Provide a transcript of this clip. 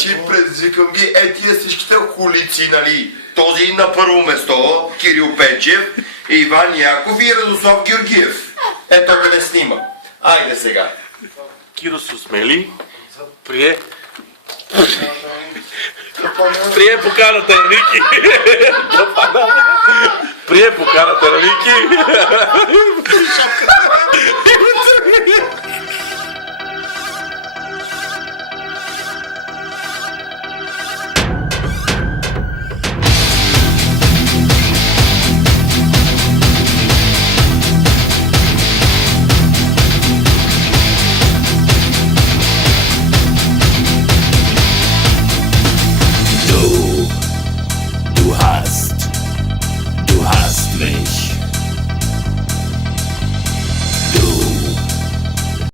Значи предизвикам ги тия всичките хулици, нали? Този на първо место, Кирил Пенчев, Иван Яков и Радослав Георгиев. Ето къде снима. Айде сега. Киро се усмели, прие поканата на Ники. Прие поканата на Ники.